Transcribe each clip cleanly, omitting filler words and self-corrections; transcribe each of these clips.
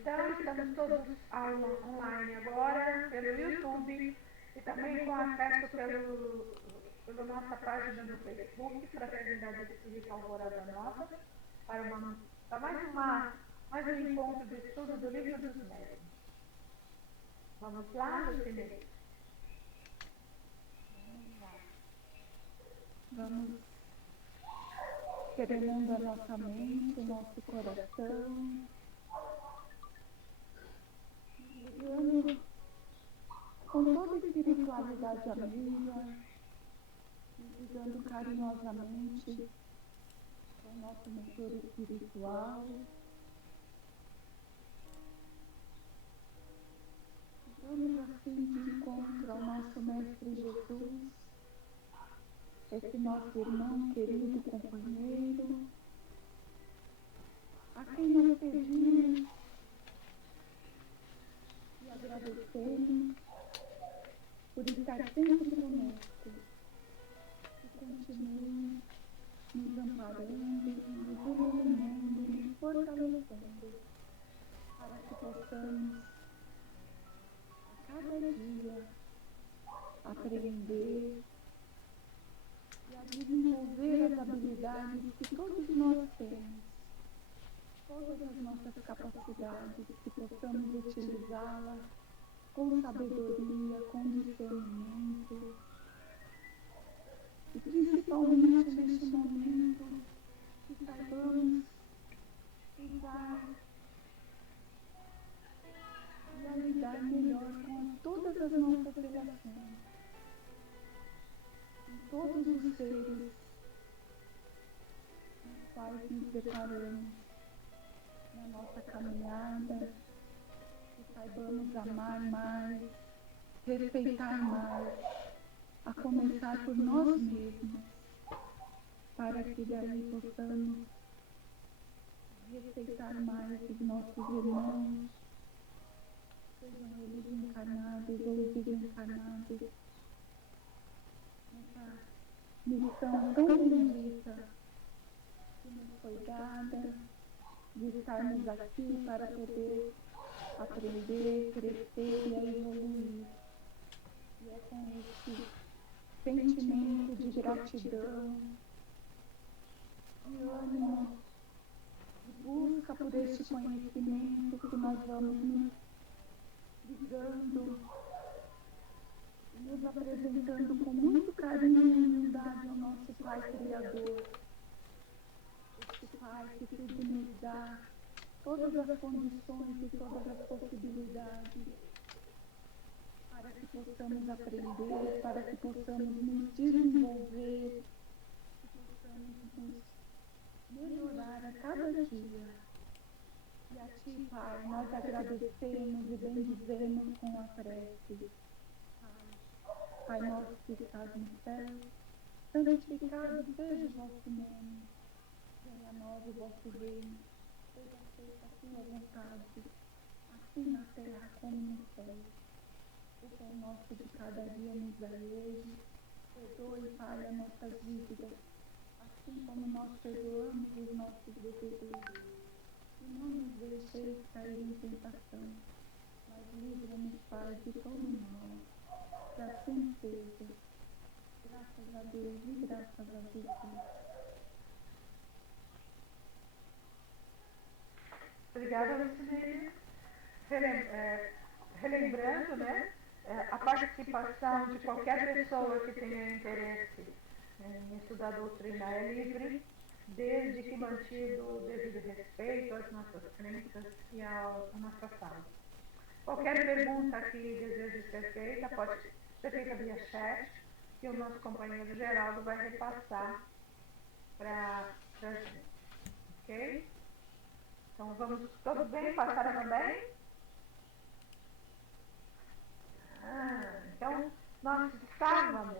Então, estamos todos online agora, pelo YouTube, e também com acesso pela nossa página do Facebook, Fraternidade Espírita Alvorada Nova, para mais um encontro de estudo do Livro dos Médiuns. Vamos lá, Lucinei? Vamos serenando a nossa mente, o nosso coração, ligando com toda a espiritualidade amiga, ligando carinhosamente com o nosso mentor espiritual. Vamos assim de encontro ao nosso Mestre Jesus, esse nosso irmão querido companheiro, a quem nós pedimos e agradecemos por estar sempre conosco, que continue nos amparando, nos iluminando, nos fortalecendo, para que possamos a cada dia aprender e a desenvolver as habilidades que todos nós temos, todas as nossas capacidades, que possamos utilizá-las com sabedoria, com discernimento, e principalmente neste momento que saibamos usar e a lidar melhor com todas as nossas relações, com todos os seres com os quais nos deparamos na nossa caminhada, que saibamos amar mais, respeitar mais, a começar por nós mesmos, para que daí possamos respeitar mais os nossos irmãos, sejam eles encarnados ou desencarnados, nessa missão tão bendita que nos foi dada, de estarmos aqui para poder aprender, crescer e evoluir. E é com esse sentimento de gratidão, de ânimo, de busca por este conhecimento que nós vamos nos ligando e nos apresentando com muito carinho e humildade ao nosso Pai Criador, este Pai que tudo nos dá, todas as condições e todas as possibilidades, para que possamos aprender, para que possamos nos desenvolver, que possamos nos melhorar a cada dia. E a Ti, Pai, nós agradecemos e bendizemos com a prece. Pai nosso que estás no céu, santificado seja o vosso nome. Venha a nós o vosso reino, seja feita a tua vontade, assim na terra como no céu. O pão nosso de cada dia nos dai hoje, perdoe, Pai, as nossas dívidas, assim como nós perdoamos os nossos devedores. E não nos deixeis cair em tentação, mas livra-nos, Pai, de todo mal. Que assim seja. Graças a Deus e graças a Jesus. Obrigada, Lucineia. Relembrando, né, a participação de qualquer pessoa que tenha interesse em estudar a doutrina é livre, desde que mantido o devido respeito às nossas crenças e à nossa sala. Qualquer pergunta que deseje ser feita pode ser feita via chat, que o nosso companheiro Geraldo vai repassar para a gente. Ok? Então vamos, todos bem? Passaram bem? Então nós estávamos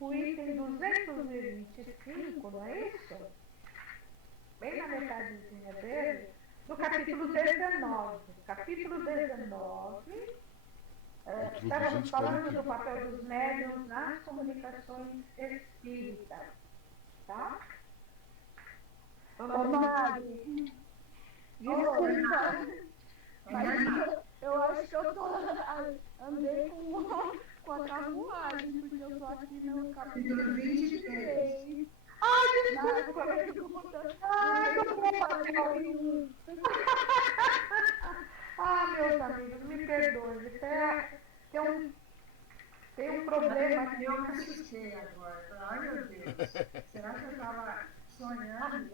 o item 225, não é isso? Bem na metadezinha dele, no capítulo 19. Capítulo 19, estávamos falando do papel dos médiuns nas comunicações espíritas. Tá? Vamos lá. Mas eu acho que eu andei com a carruagem, porque eu tô aqui no capítulo 23. Desculpa. Meus amigos, me perdoem. Tem um problema aqui. Eu me assustei agora. Ai, meu Deus. Será que eu estava sonhando?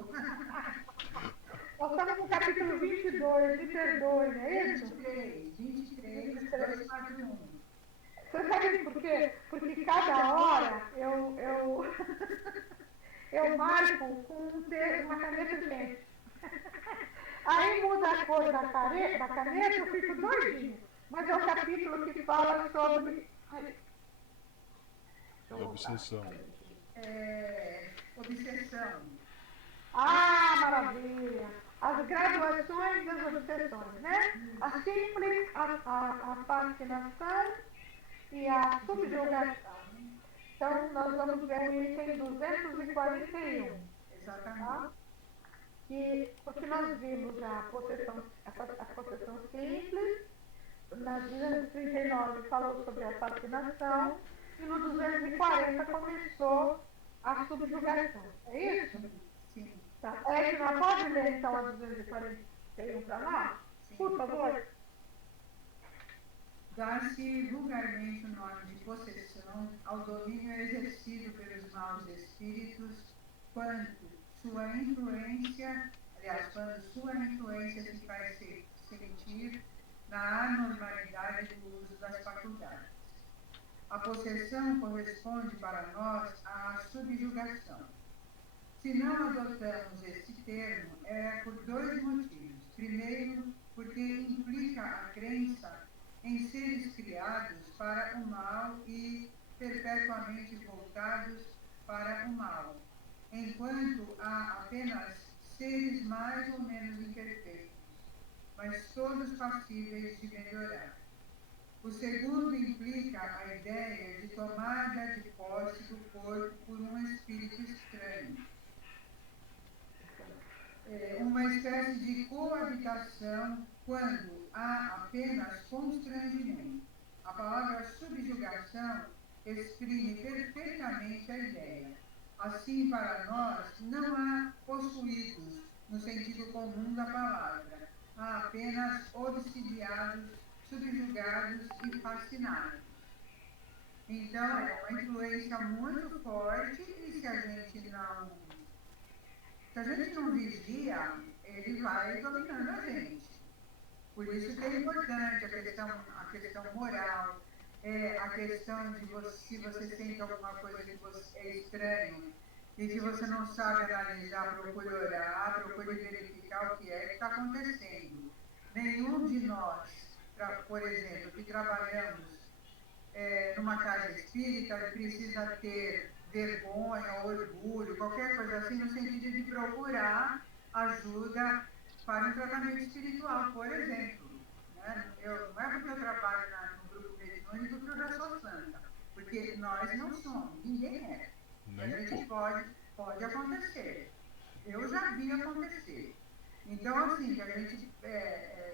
Nós estamos no capítulo 22, me perdoe, não é isso? 23, 2 parte 1. Você sabe por quê? Porque cada hora eu marco com uma caneta diferente. Aí muda a cor da caneta, eu fico doidinho. Mas é o capítulo que fala sobre... Obsessão. Obsessão. Maravilha! As graduações das obsessões, né? A simples, a fascinação e a subjugação. Então, nós vamos ver o item 241. Exatamente. Tá? Porque nós vimos a possessão simples, na 239 falou sobre a fascinação, e no 240 começou a subjugação. É isso? Sim. Tá. Edna, pode ler então a 241 para nós? Sim. Por favor. Dá-se vulgarmente o nome de possessão ao domínio exercido pelos maus espíritos quando sua influência se faz sentir na anormalidade do uso das faculdades. A possessão corresponde para nós à subjugação. Se não adotamos esse termo, é por dois motivos. Primeiro, porque implica a crença em seres criados para o mal e perpetuamente voltados para o mal, enquanto há apenas seres mais ou menos imperfeitos, mas todos passíveis de melhorar. O segundo implica a ideia de tomada de posse do corpo por um espírito estranho. Uma espécie de coabitação quando há apenas constrangimento. A palavra subjugação exprime perfeitamente a ideia. Assim, para nós, não há possuídos no sentido comum da palavra. Há apenas obsidiados, subjugados e fascinados. Então, é uma influência muito forte e se a gente não vigia, ele vai dominando a gente. Por isso que é importante a questão moral, a questão de se você sente alguma coisa que é estranho e se você não sabe analisar, procure orar, procure verificar o que está acontecendo. Nenhum de nós, por exemplo, que trabalhamos numa casa espírita, precisa ter vergonha, orgulho, qualquer coisa assim, no sentido de procurar ajuda para um tratamento espiritual, por exemplo. Né? Não é porque eu trabalho no grupo mediúnico que eu já sou santa, porque nós não somos, ninguém é. A gente pode acontecer. Eu já vi acontecer. Então, assim, a gente,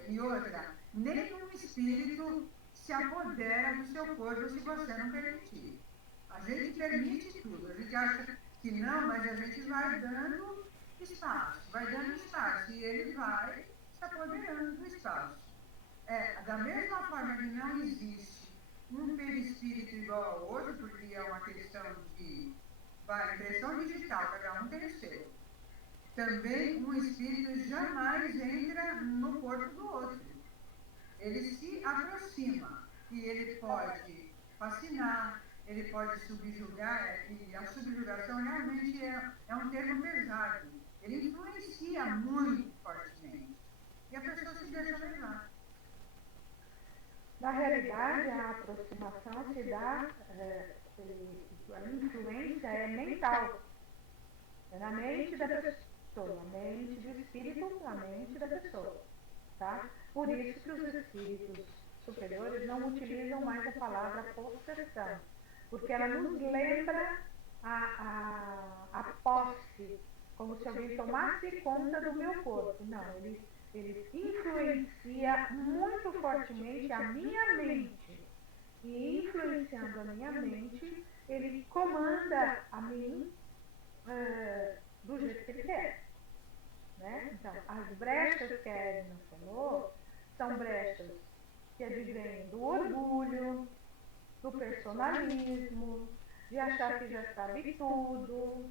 e outra, nenhum espírito se apodera do seu corpo se você não permitir. A gente permite tudo, a gente acha que não, mas a gente vai dando espaço, e ele vai se apoderando do espaço. Da mesma forma que não existe um perispírito igual ao outro, porque é uma questão de impressão digital, cada um tem o seu. Também um espírito jamais entra no corpo do outro. Ele se aproxima e ele pode fascinar, ele pode subjugar, e a subjugação realmente é um termo pesado. Ele influencia muito fortemente. E a pessoa se deixa levar. Na realidade, a aproximação se dá, a influência é mental. É na mente da pessoa, na mente do espírito, na mente da pessoa. Tá? Por isso que os espíritos superiores não utilizam mais a palavra possessão, porque ela nos lembra a posse, como se alguém tomasse conta do meu corpo. Não, ele influencia muito fortemente a minha mente. E influenciando a minha mente, ele comanda a mim do jeito que ele quer. Né? Então, as brechas que a Edna falou são brechas que advêm do orgulho, do personalismo, de achar que já sabe tudo,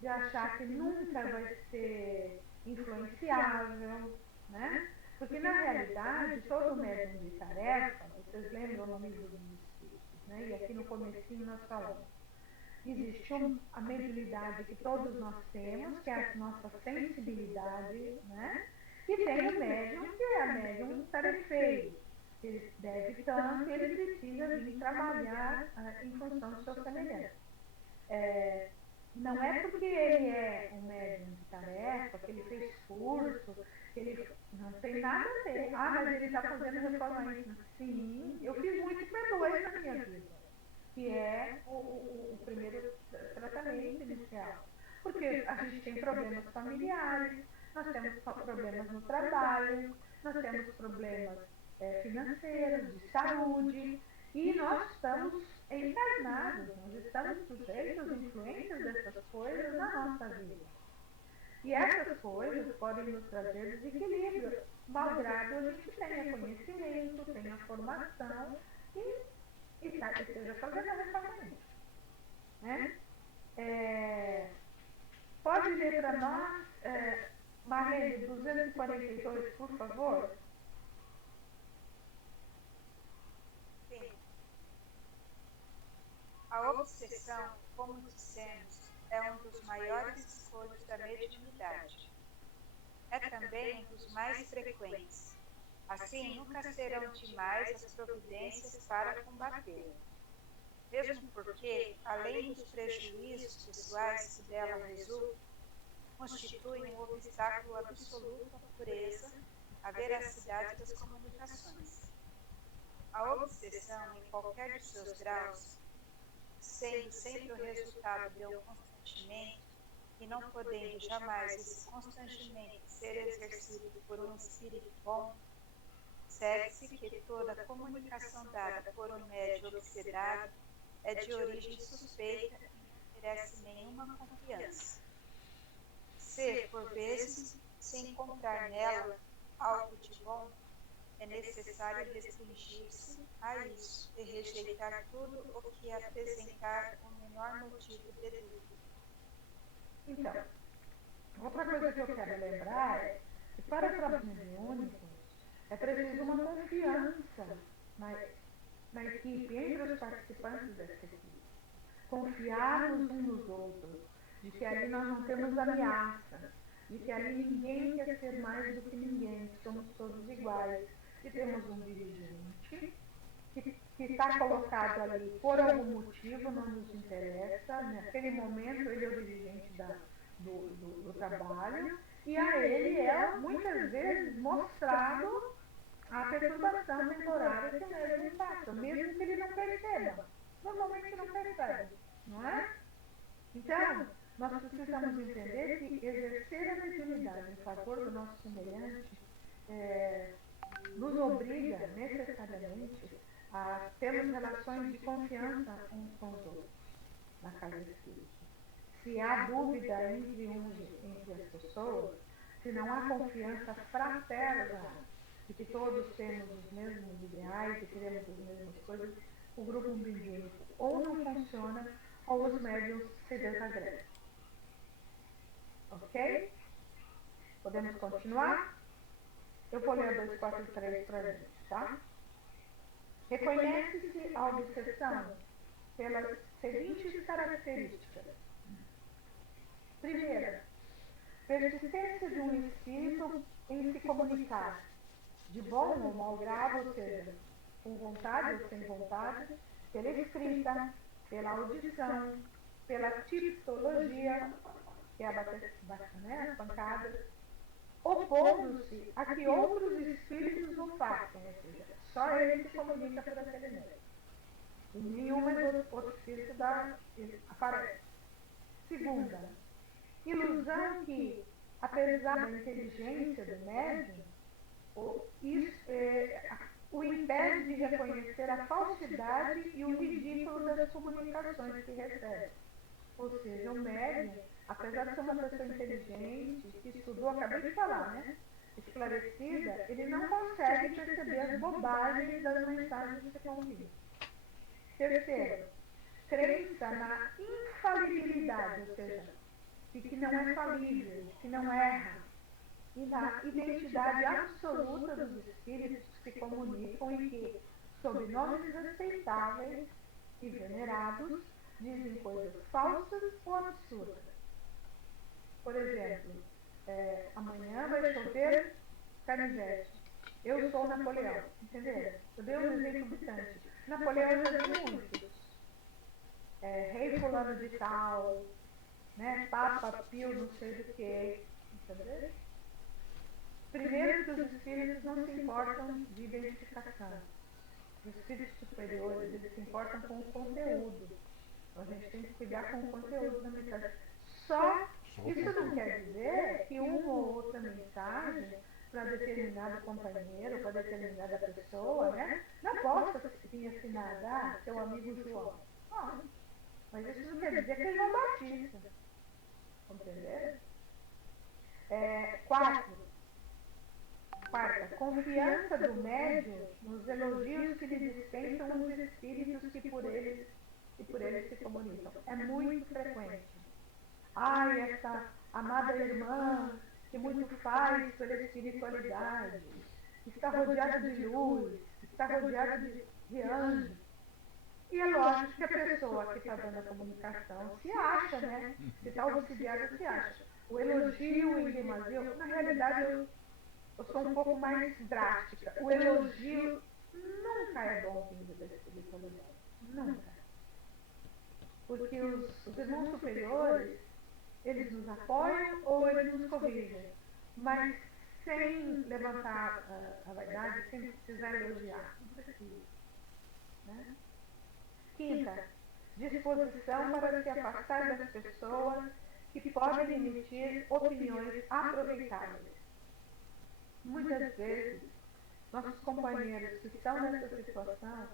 de achar que nunca vai ser influenciável, né? Porque, na realidade, todo médium de tarefa, vocês lembram no livro dos Espíritos, né? E aqui no comecinho nós falamos, existe a mediunidade que todos nós temos, que é a nossa sensibilidade, né? E tem o médium, que é a médium tarefeiro. Ele deve tanto, ele precisa vir trabalhar em função do seu semelhante. Não é porque ele é um médium de tarefa, que ele fez curso, que ele não tem nada a ver. Ah, mas ele está fazendo reforma íntima. Sim, eu fiz muito P2 na minha vida, que é o primeiro tratamento inicial. Porque a gente tem problemas familiares, nós temos problemas no trabalho, nós temos problemas financeiros, de saúde, e nós estamos encarnados, nós estamos sujeitos às influências dessas coisas na nossa vida. E essas coisas podem nos trazer desequilíbrio, malgrado a gente tenha conhecimento, tenha formação e esteja fazendo a reforma íntima. Né? Pode ler para nós, Marlene, 242, por favor? Sim. A obsessão, como dissemos, é um dos maiores escolhos da mediunidade. É também um dos mais frequentes. Assim, nunca serão demais as providências para combatê-la. Mesmo porque, além dos prejuízos pessoais que dela resultam, constitui um obstáculo absoluto à pureza, à veracidade das comunicações. A obsessão, em qualquer de seus graus, sendo sempre o resultado de um constrangimento e não podendo jamais esse constrangimento ser exercido por um espírito bom, segue-se que toda comunicação dada por um médium obsedado é de origem suspeita e não merece nenhuma confiança. Se, por vezes, se encontrar nela algo de bom, é necessário restringir-se a isso e rejeitar tudo o que apresentar o menor motivo de dúvida. Então, outra coisa que eu quero lembrar é que para trabalhos mediúnicos é preciso uma confiança na equipe, entre os participantes dessa equipe. Confiarmos uns nos outros, de que ali nós não temos ameaça, de que ali ninguém quer ser mais do que ninguém, que somos todos iguais, que temos um dirigente, que está colocado ali por algum motivo, não nos interessa, naquele momento ele é o dirigente do trabalho, e a ele é muitas vezes mostrado a perturbação temporária que o médium passa, mesmo que ele não perceba. Normalmente não percebe, não é? Então, nós precisamos entender que exercer a mediunidade em favor do nosso semelhante nos obriga necessariamente a termos relações de confiança uns com os outros na casa espírita. Se há dúvida entre as pessoas, se não há confiança fraterna de que todos temos os mesmos ideais e queremos as mesmas coisas, o grupo mediúnico ou não funciona ou os médiuns se desagregam. Ok? Podemos continuar? Eu vou ler 243 para a gente, tá? Reconhece-se a obsessão pelas seguintes características. Primeira, persistência de um espírito em se comunicar, de bom ou mau grado, ou seja, com vontade ou sem vontade, pela escrita, pela audição, pela tipologia, que é as pancadas, opondo-se a que outros espíritos não façam, ou seja, só ele se comunica por aquele meio. E nenhuma outro espírito aparece. Segunda, ilusão que, apesar da inteligência do médium, o impede de reconhecer a falsidade e o ridículo das comunicações que recebe. Ou seja, o médium, apesar de ser uma pessoa inteligente, que estudou, acabei de falar, né? Esclarecida, ele não consegue perceber as bobagens das mensagens que são ouvidas. Terceiro, crença na infalibilidade, ou seja, de que não é falível, de que não erra, e na identidade absoluta dos espíritos que se comunicam e que, sob nomes respeitáveis e venerados, dizem coisas falsas ou absurdas. Por exemplo, amanhã vai chover canivete. Eu sou Napoleão, entenderam? Eu dei um exemplo distante. Napoleão eu já vi muitos. Rei fulano de tal, né? Papa Pio não sei do que, entendeu? Primeiro que os espíritos não se importam de identificação. Os espíritos superiores, eles se importam com o conteúdo. Então, a gente tem que cuidar com o conteúdo da mensagem. Isso não quer dizer que uma ou outra mensagem para determinado companheiro, para determinada pessoa, né, não possa vir assinada, seu amigo João. Não. Mas isso não quer dizer que é João Batista. Compreenderam? Quarta, confiança do médium nos elogios que lhe dispensam os espíritos que por eles se comunicam. É muito frequente. Ai, essa amada irmã que muito faz pela espiritualidade, está rodeada de luz, está rodeada de anjos. E é lógico que a pessoa que está dando a comunicação se acha, né? Se está obsidiada, se acha. O elogio em demasia, na realidade, eu sou um pouco mais drástica. O elogio nunca é bom vindo da espiritualidade. Nunca. Porque os irmãos superiores, eles nos apoiam ou eles nos corrigem, mas sem levantar a vaidade, sem precisar elogiar. Não precisa. Né? Quinta, disposição para se afastar das pessoas que podem emitir opiniões aproveitáveis. Muitas vezes, nossos companheiros que estão nessa situação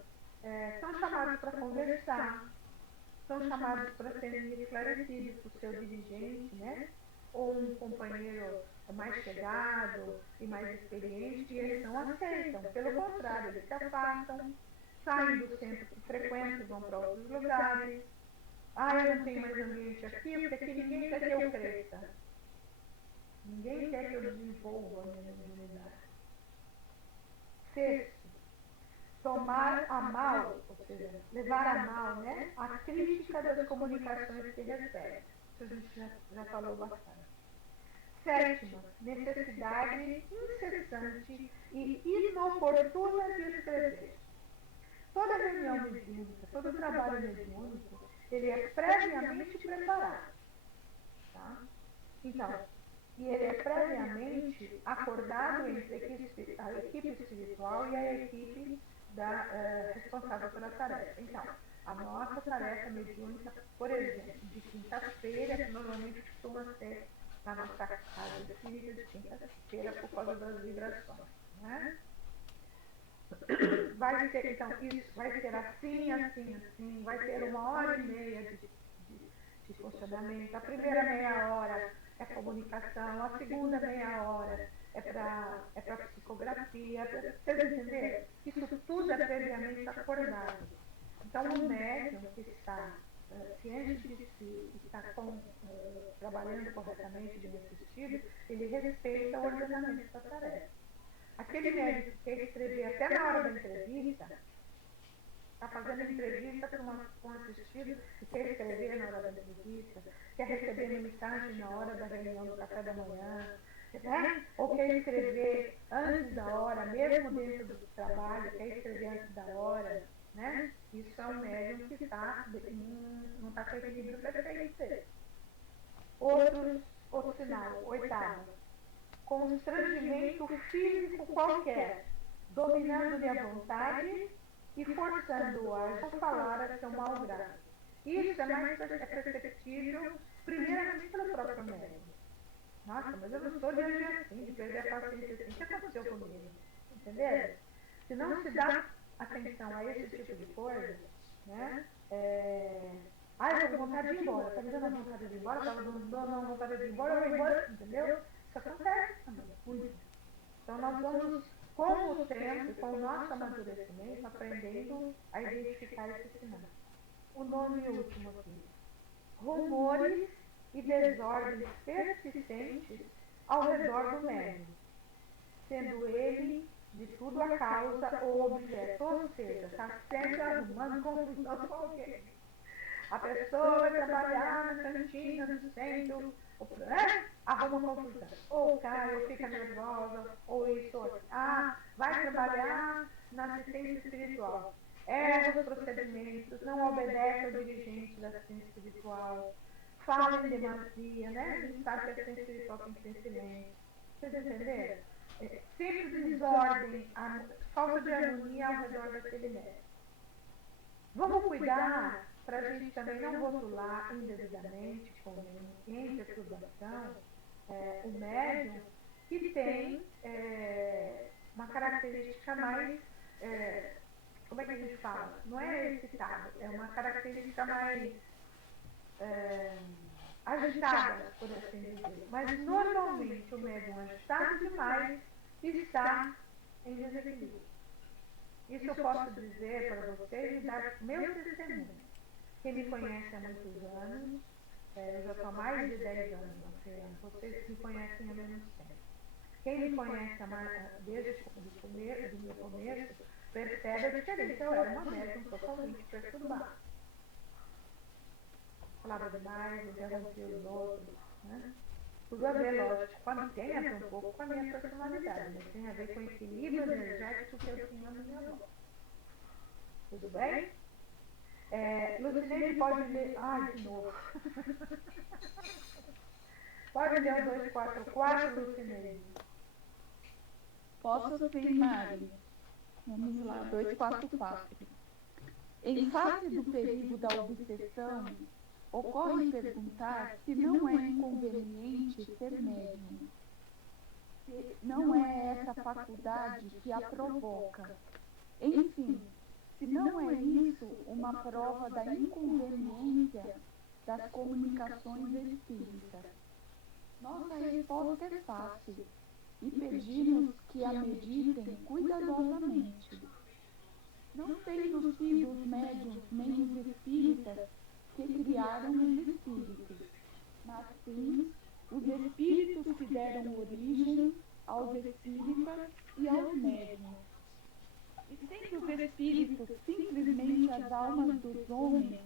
são chamados para conversar, são chamados para serem esclarecidos por seu dirigente, né? Ou um companheiro mais chegado e mais experiente, e eles não aceitam. Pelo contrário, eles se afastam, saem do centro que frequentam, vão para outros lugares. Eu não tenho mais ambiente aqui, porque aqui ninguém quer que eu cresça. Ninguém quer que eu desenvolva a minha mediunidade. Sexto, tomar a mal, ou seja, levar a mal, né, a crítica das comunicações que recebe. Isso a gente já falou bastante. Sétima, necessidade incessante e inoportuna de escrever. Toda reunião mediúnica, todo trabalho mediúnico, ele é previamente preparado. Tá? Então, e ele é previamente acordado entre a equipe espiritual e a equipe responsável pela tarefa. Então, a nossa tarefa mediúnica, por exemplo, de quinta-feira, que normalmente costuma ser na nossa casa espírita de quinta-feira por causa das vibrações. Né? Vai ser, então, isso vai ser assim, vai ter 1h30 de funcionamento. A primeira meia hora é comunicação, a segunda meia hora é para psicografia. Vocês entenderam? Isso tudo é previamente acordado. Então, o médium que está ciente de si, que está trabalhando corretamente, bem assistido, ele respeita o ordenamento da tarefa. Aquele médico que quer escrever até na hora da entrevista, está fazendo entrevista para um assistido que quer escrever na hora da entrevista, quer receber mensagem na hora da reunião do café da manhã, né? Ou quer escrever antes da hora, mesmo dentro do trabalho, quer escrever antes da hora, né? Isso é um médium que não está com equilíbrio perfeito. Outro sinal, oitavo. Constrangimento físico qualquer, dominando-lhe a vontade e forçando o ar a falar a seu mau grado. Isso é perceptível, primeiramente, pelo próprio médium. Nossa, mas eu não sou de agir assim, de perder a paciência assim. O que aconteceu comigo? Entendeu? Se não se dá atenção a esse tipo de coisa, né? Eu tô com vontade de ir embora. Tá me dando vontade de ir embora? Tava dando vontade de ir embora, eu vou embora, entendeu? Isso acontece também, muito. Então nós vamos, com o tempo, com o nosso amadurecimento, aprendendo a identificar esses sinais. O nono e último aqui. Rumores e desordens persistentes ao redor do médium, sendo ele de tudo a causa ou objeto, ou seja, está sempre arrumando confusão com alguém. A pessoa vai trabalhar na cantina do centro, arruma confusão. Ou cai, ou fica nervosa, ou isso, ou aquilo. Vai trabalhar na assistência espiritual. Erra os procedimentos, não obedece ao dirigente da assistência espiritual. Fala em demasia, né? A gente sabe que a assistência espiritual tem que ter silêncio. Vocês entenderam? Sempre desordem, falta de harmonia ao redor daquele médico. Vamos cuidar para a gente também não rotular indevidamente, como em perturbação, o médium que tem uma característica mais, como é que a gente fala? Não é excitado, é uma característica mais agitada, por assim dizer. Mas normalmente o médium agitado demais está em desequilíbrio. Isso eu posso dizer para vocês e dar meu testemunho. Quem me conhece há muitos anos, eu já estou há mais de 10 anos na FEA, vocês me conhecem há menos tempo. Quem me conhece desde o meu começo, percebe a diferença. Eu era uma médium totalmente perturbada. Falava demais, interrompia os outros, né? Tudo a ver, lógico, tem a ver um pouco com a minha personalidade, mas tem a ver com o equilíbrio energético que eu tinha na minha volta. Tudo bem? Lucineide pode ler... de novo. Pode ler o 244, Lucineide. Posso sim, Mari. Vamos lá, 244. Em face do perigo da obsessão, ocorre perguntar se não é inconveniente ser médium. Se não é essa faculdade que a provoca. Enfim, se não é isso uma prova da inconveniência das comunicações espíritas. Nossa resposta é fácil e pedimos que a meditem cuidadosamente. Não tendo sido os médiuns nem os espíritas que criaram os espíritos, mas sim os espíritos que deram origem aos espíritas e aos médiuns. E sendo os espíritos simplesmente as almas dos homens,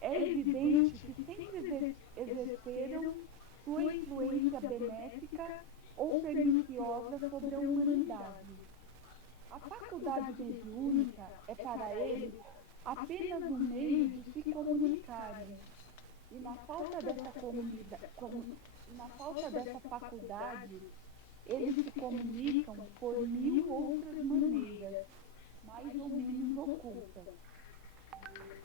é evidente que sempre exerceram sua influência benéfica ou perniciosa sobre a humanidade. A faculdade mediúnica é para eles apenas um meio de se comunicarem, e na falta dessa faculdade, eles se comunicam por 1000 outras maneiras, mais ou menos ocultas.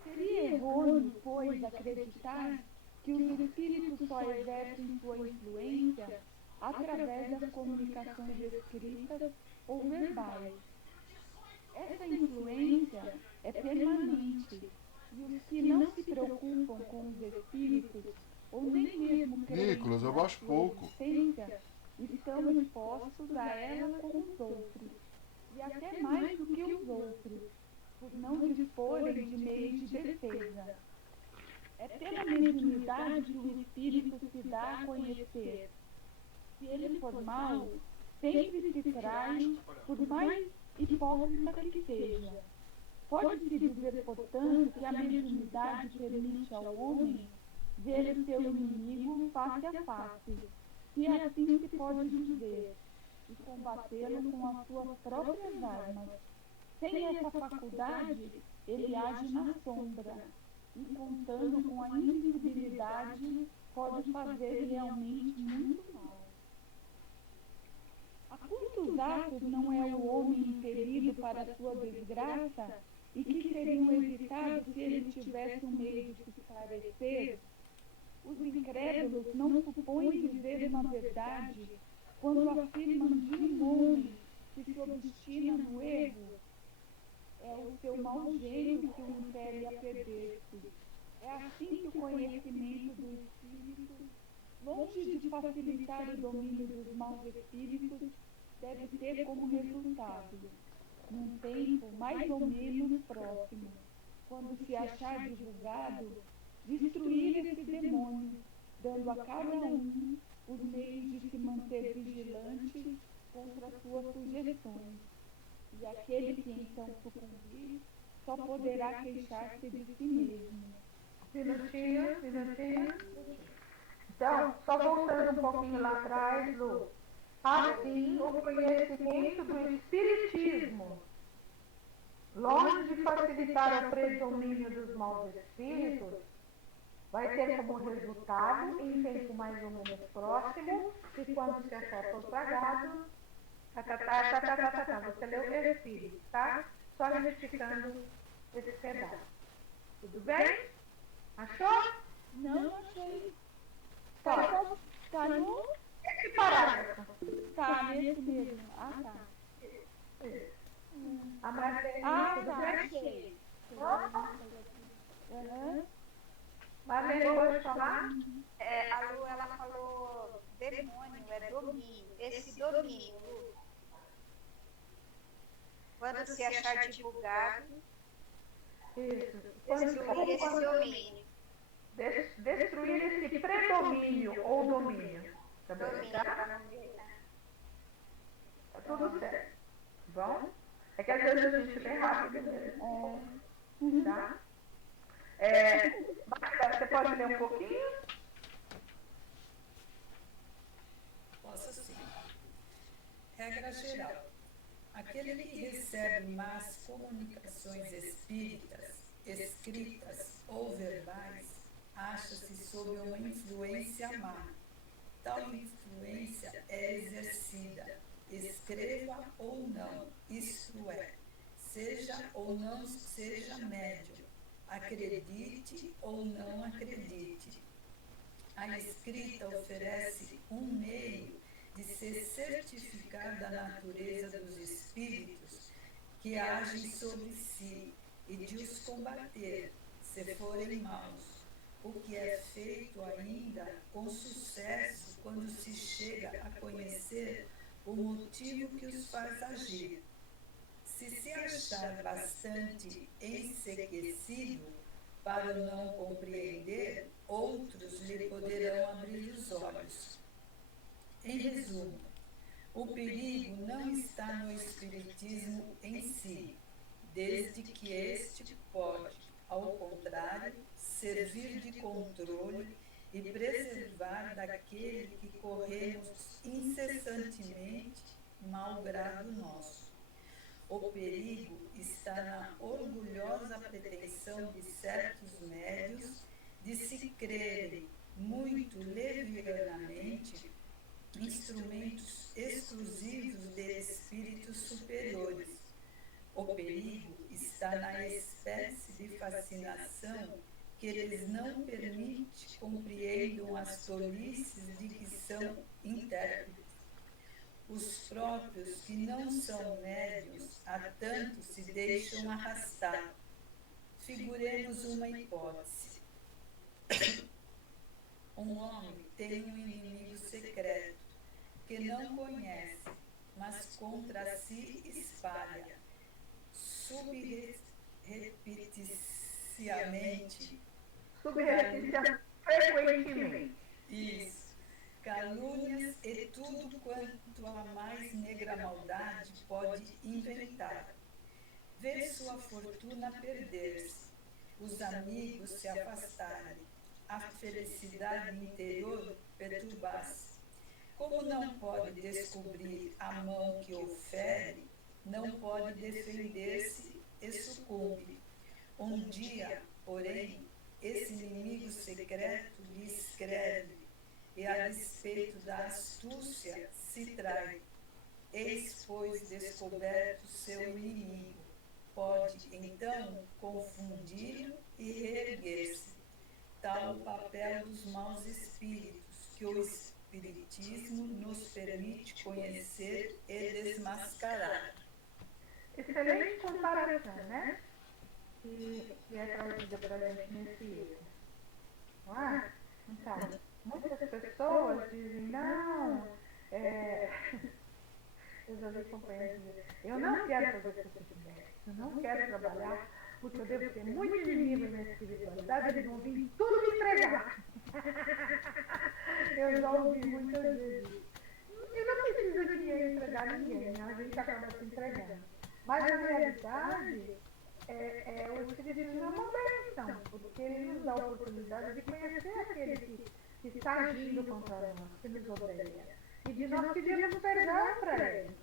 Seria errôneo, pois, acreditar que os espíritos só exercem sua influência através das comunicações escritas ou verbais. Essa influência é permanente, e os que não se preocupam com os espíritos, ou nem mesmo creem Nicolas, eu baixo pouco. Estão expostos a ela como os outros, e até mais do que os outros, por não disporem de meios de defesa. É pela mediunidade que o espírito se dá a conhecer. Se ele for mau, sempre se trai, por mais hipócrita que seja. Pode-se dizer, portanto, que a mediunidade permite ao homem ver o seu inimigo face a face, se assim se pode dizer, e combatê-lo com as suas próprias armas. Sem essa faculdade, ele age na sombra, e contando com a invisibilidade, pode fazer realmente muito mal. A quantos atos não é o homem impelido para a sua desgraça, e que seriam evitados se ele tivesse um meio de se esclarecer? Os incrédulos não supõem dizer uma verdade quando afirmam de um homem que se obstina no erro. É o seu mau gênio que o impele a perder-se. É assim que o conhecimento do Espírito, longe de facilitar o domínio dos maus espíritos, deve ter como resultado, num tempo mais ou menos próximo, quando se achar divulgado, destruir esse demônio, dando a cada um os meios de se manter vigilante contra suas sugestões. E aquele que então sucumbir só poderá queixar-se de si mesmo. Minutinho. Então, só voltando um pouquinho lá atrás, Lu. Assim, o conhecimento do Espiritismo, longe de facilitar o predomínio dos maus espíritos, vai ter como resultado, em tempo mais ou menos próximo, e quando se achar sufragado, você leu o Espírito, tá? Só retificando esse pedaço. Tudo bem? Achou? Não achei. Tá. Tá no... Esse parágrafo. Tá, nesse mesmo. Ah, tá. A Marlene, tudo tá, bem? achei. Marlene, pode falar? A Lu, ela falou demônio, é domínio. Esse domínio, Lu, quando se achar divulgado, Isso. destruir esse domínio. Destruir esse predomínio ou domínio. Tá bem, Domínio, tá? para não ver. Tá tudo certo. Bom? É que às vezes a gente lê rápido mesmo. Tá? Marcela, você pode ler um pouquinho? Posso sim. Regra geral. Aquele que recebe más comunicações espíritas, escritas ou verbais, acha-se sob uma influência má. Tal influência é exercida, escreva ou não, isto é, seja ou não seja médium, acredite ou não acredite. A escrita oferece um meio de se certificar da natureza dos espíritos que agem sobre si e de os combater, se forem maus, o que é feito ainda com sucesso quando se chega a conhecer o motivo que os faz agir. Se achar bastante ensequecido para não compreender, outros lhe poderão abrir os olhos. Em resumo, o perigo não está no espiritismo em si, desde que este pode, ao contrário, servir de controle e preservar daquele que corremos incessantemente mau grado nosso. O perigo está na orgulhosa pretensão de certos médios de se crerem muito levianamente instrumentos exclusivos de espíritos superiores. O perigo está na espécie de fascinação que eles não permite compreendam as tolices de que são intérpretes. Os próprios que não são médiuns, a tanto se deixam arrastar. Figuremos uma hipótese. Um homem tem um inimigo secreto, que não conhece, mas contra si espalha, frequentemente, isso, calúnias e tudo quanto a mais negra maldade pode inventar. Ver sua fortuna perder-se, os amigos se afastarem, a felicidade interior perturbar-se. Como não pode descobrir a mão que o fere, não pode defender-se e sucumbe. Um dia, porém, esse inimigo secreto lhe escreve, e a despeito da astúcia se trai. Eis, pois, descoberto seu inimigo. Pode, então, confundi-lo e reerguer-se. tal o papel dos maus espíritos, que o Espiritismo nos permite conhecer e desmascarar. Excelente comparação, né? Que é trazida para a gente nesse item. Não é? Então, muitas pessoas dizem, não, eu já vi companheiros dizer, eu não quero fazer curso de médico, eu não quero trabalhar, porque eu devo ter muitos inimigos na espiritualidade, eles vão vir tudo me entregar. Eu já ouvi muitas vezes. Eu não preciso de ninguém entregar ninguém, né? A gente acaba se entregando. Mas na realidade, o Espiritismo é uma bênção, porque ele nos dá a oportunidade de conhecer aquele que está agindo contra nós, que nos odeia. E de nós pedirmos perdão para ele.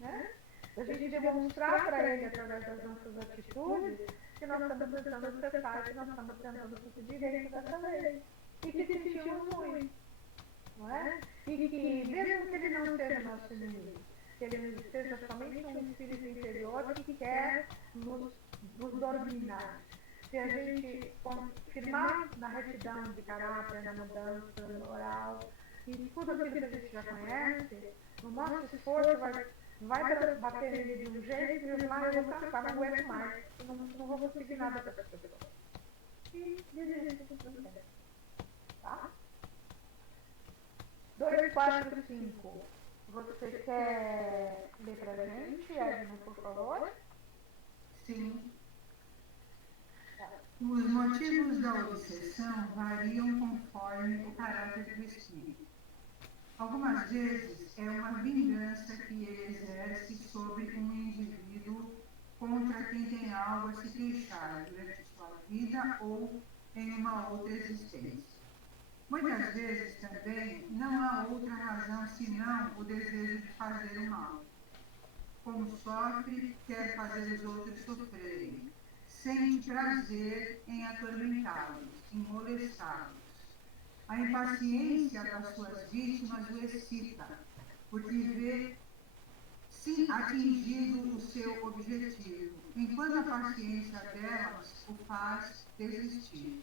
Né? A gente demonstrar para ele, através das nossas atitudes, que nós estamos tentando acessar, que nós estamos tentando seguir direito dessa lei. E que sentimos muito. Não é? E que, mesmo que ele não seja nosso inimigo, que ele seja somente um espírito interior que quer nos dominar. Se a gente firmar na retidão de caráter, na mudança moral, e tudo aquilo que a gente já conhece, o nosso esforço vai bater nele de um jeito e eu vou cansar, não aguento mais, não vou conseguir nada para essa pessoa. E desiste do tempo. Tá? 2, 4, 5. Você quer ler pra gente, Edna, por favor? Sim. Os motivos da obsessão variam conforme o caráter do espírito. Algumas vezes é uma vingança que ele exerce sobre um indivíduo contra quem tem algo a se queixar durante sua vida ou em uma outra existência. Muitas vezes também não há outra razão senão o desejo de fazer o mal. Como sofre, quer fazer os outros sofrerem. Sente prazer em atormentá-los, em molestá-los. A impaciência das suas vítimas o excita, porque vê atingido o seu objetivo, enquanto a paciência delas o faz desistir.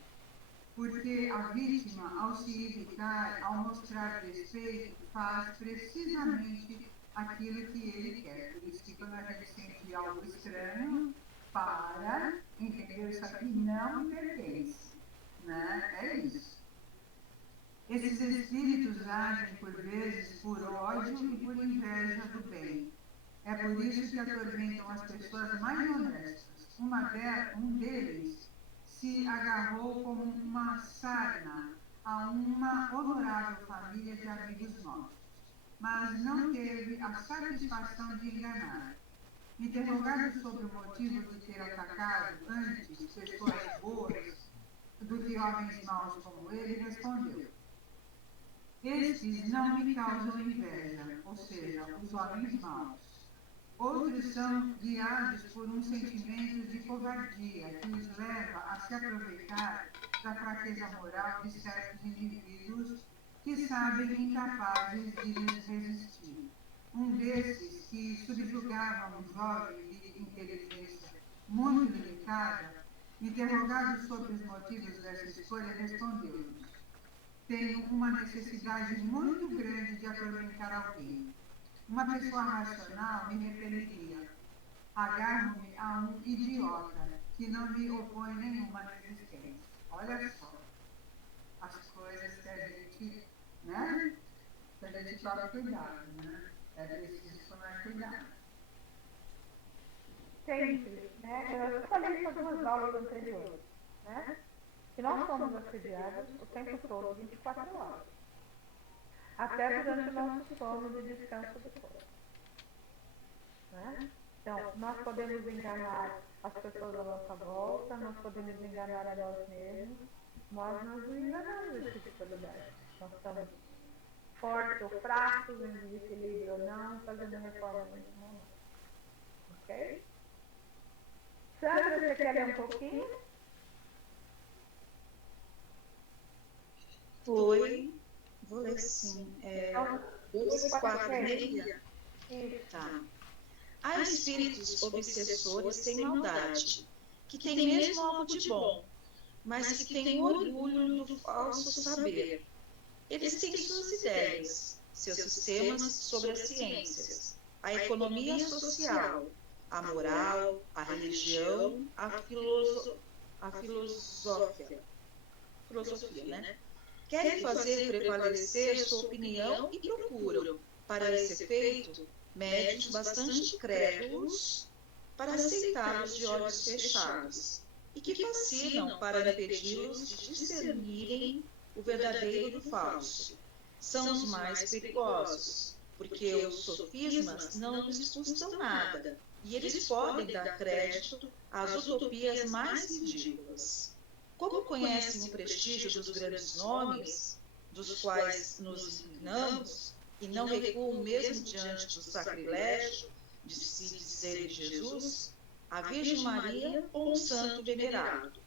Porque a vítima, ao se irritar, ao mostrar respeito, faz precisamente aquilo que ele quer. Por isso que quando a gente sente algo estranho, para, entendeu? Isso aqui não me pertence, né? É isso. Esses espíritos agem por vezes por ódio e por inveja do bem. É por isso que atormentam as pessoas mais honestas. Um deles se agarrou como uma sarna a uma honorável família de amigos nossos, mas não teve a satisfação de enganar. Interrogado sobre o motivo de ter atacado antes pessoas boas do que homens maus como ele, respondeu: estes não me causam inveja, ou seja, os homens maus. Outros são guiados por um sentimento de covardia que os leva a se aproveitar da fraqueza moral de certos indivíduos que sabem incapazes de lhes resistir. Um desses, que subjugava um jovem de inteligência muito limitada, interrogado sobre os motivos dessa escolha, respondeu-nos: tenho uma necessidade muito grande de atormentar alguém. Uma pessoa racional me repeliria. Agarro-me a um idiota que não me opõe nenhuma resistência. Olha só as coisas que a gente, né? Que a gente toma cuidado, né? É preciso tomar cuidado. Sempre, né? Eu falei isso em algumas aulas anteriores, né? Que nós somos assediados o tempo todo, 24 horas. Até durante o nosso sono de descanso do corpo. Né? Então, nós podemos enganar as pessoas à nossa volta, nós podemos enganar a nós mesmos, nós não nos enganamos esse tipo de lugar. Nós estamos fortes ou fracos, em desequilíbrio ou não, fazendo reforma nesse momento. Ok? Sandra, você quer ler um pouquinho? Vou ler sim. 2, 4, 6. Tá. Há espíritos obsessores sem maldade, que têm mesmo algo de bom, mas que têm orgulho do falso saber. Eles têm suas ideias, seus sistemas sobre as ciências, a economia social, a moral, a religião, a filosofia, né? Querem fazer prevalecer sua opinião e procuram, para esse efeito, médiuns bastante crédulos para aceitá-los de olhos fechados e que fascinam para impedi-los de discernirem o verdadeiro do falso. São os mais perigosos, porque os sofismas não lhes custam nada e eles podem dar crédito às utopias mais ridículas. Como conhecem o prestígio dos grandes nomes, dos quais nos inclinamos, e não recuam mesmo diante do sacrilégio de se dizer de Jesus, a Virgem Maria ou um santo venerado,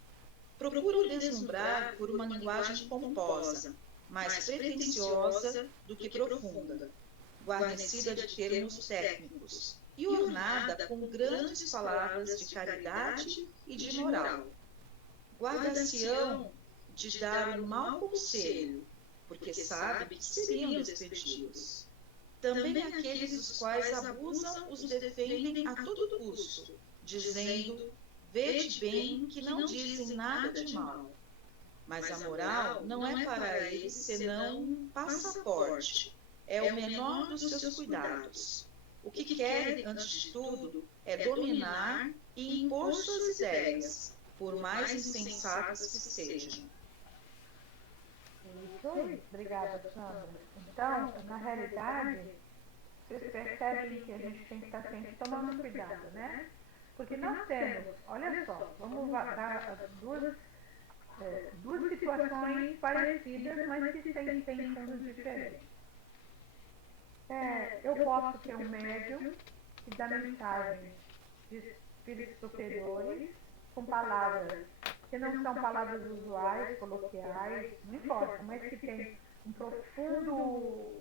procuram deslumbrar por uma linguagem pomposa, mais pretensiosa do que profunda, guarnecida de termos técnicos e ornada com grandes palavras de caridade e de moral. Guardar-se-ão de dar um mau conselho, porque sabem que seriam despedidos. Também aqueles dos quais abusam os defendem a todo custo, dizendo: vede bem que não dizem nada de mal. Mas a moral não é para eles senão um passaporte, é o menor dos seus cuidados. O que querem, antes de tudo, é dominar e impor suas ideias, por mais insensatas que sejam. Isso aí, obrigada, Sandra. Então, na realidade, vocês percebem que a gente tem que estar sempre tomando cuidado, né? Porque nós temos, olha só, vamos dar duas situações parecidas, mas que têm fundos diferentes. Eu posso ter um médium que dá mensagens de espíritos superiores com palavras que não são palavras usuais, coloquiais, não importa, mas que tem um profundo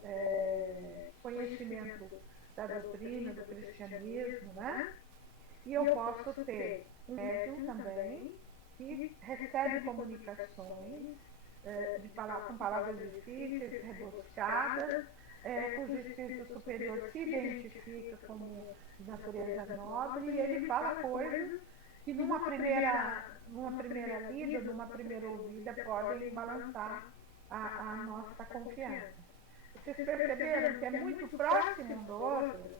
conhecimento da doutrina, do cristianismo, né? E eu posso ter um médium também que recebe comunicações com palavras difíceis, rebuscadas, cujo espírito superior se identifica como de natureza nobre, e ele fala coisas que numa primeira lida, numa primeira ouvida, podem balançar a nossa confiança. Vocês perceberam que é muito próximo um do outro?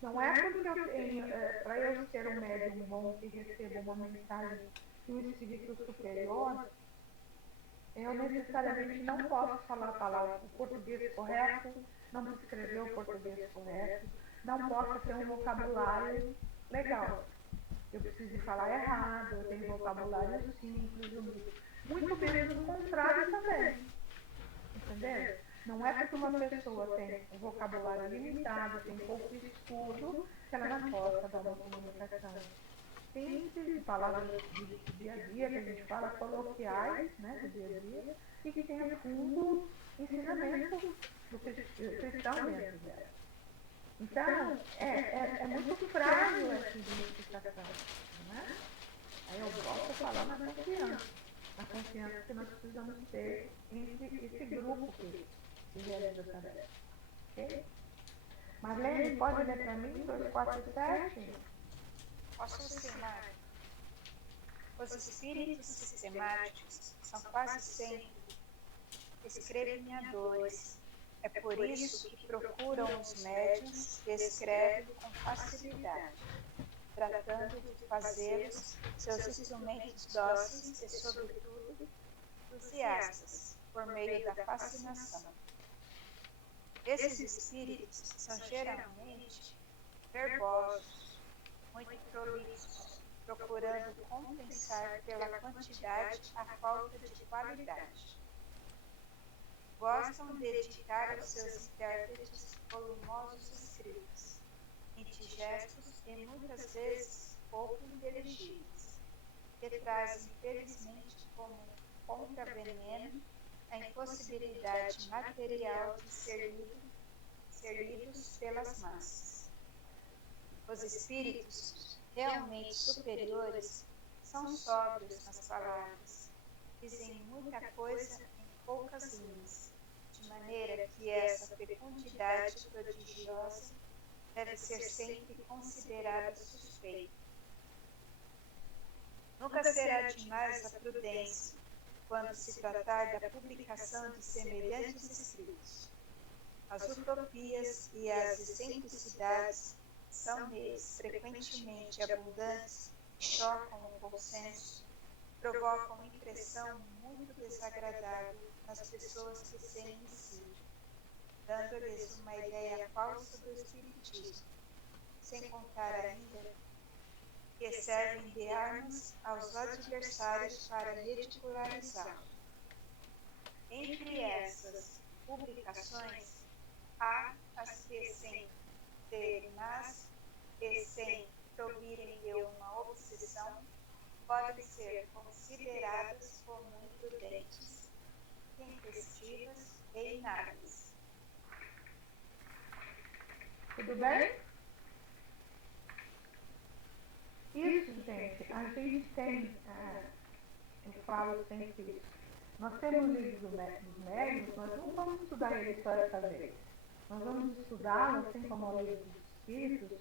Não é porque eu tenho, para eu ser um médium bom que receba uma mensagem do espírito superior, eu necessariamente não posso falar o português correto, não escrever o português correto, não posso ter um vocabulário legal. Eu preciso falar errado, eu tenho vocabulário simples, muito menos o contrário também. Entendeu? Não é porque uma pessoa tem um vocabulário limitado, tem pouco estudo, que ela não possa dar uma comunicação simples, palavras do dia a dia, que a gente fala coloquiais, né, do dia a dia, e que tem um fundo ensinamento do cristão dentro dela. Então, é muito frágil essa identificação, né? Aí eu volto a falar na confiança que nós precisamos ter entre esse grupo que realiza a tarefa. Ok? Marlene, pode ler para mim 247? Posso ensinar. Os espíritos sistemáticos são quase sempre escrevinhadores. É por isso que procuram os médiuns que escrevem com facilidade, tratando de fazê-los seus instrumentos dóceis e, sobretudo, entusiastas, por meio da fascinação. Esses espíritos são geralmente verbosos, muito prolixos, procurando compensar pela quantidade a falta de qualidade. Gostam de dedicar aos seus intérpretes volumosos escritos, indigestos e muitas vezes pouco inteligíveis, que trazem infelizmente como contraveneno a impossibilidade material de ser lidos pelas massas. Os espíritos realmente superiores são sóbrios nas palavras, dizem muita coisa em poucas linhas, de maneira que essa fecundidade prodigiosa deve ser sempre considerada suspeita. Nunca será demais a prudência quando se tratar da publicação de semelhantes escritos. As utopias e as excentricidades são neles frequentemente abundantes, chocam o consenso, provocam impressão muito desagradável nas pessoas que se iniciam, dando-lhes uma ideia falsa do espiritismo, sem contar ainda que servem de armas aos adversários para ridicularizá-lo. Entre essas publicações, há as que, sem serem más e sem provirem de uma obsessão, podem ser consideradas como imprudentes, intempestivas e inábeis. Tudo bem? Isso, gente, a gente tem, eu falo sempre isso, nós temos livros dos médiuns, nós não vamos estudar eles só essa vez. Nós vamos estudá-los, assim como o livro dos espíritos,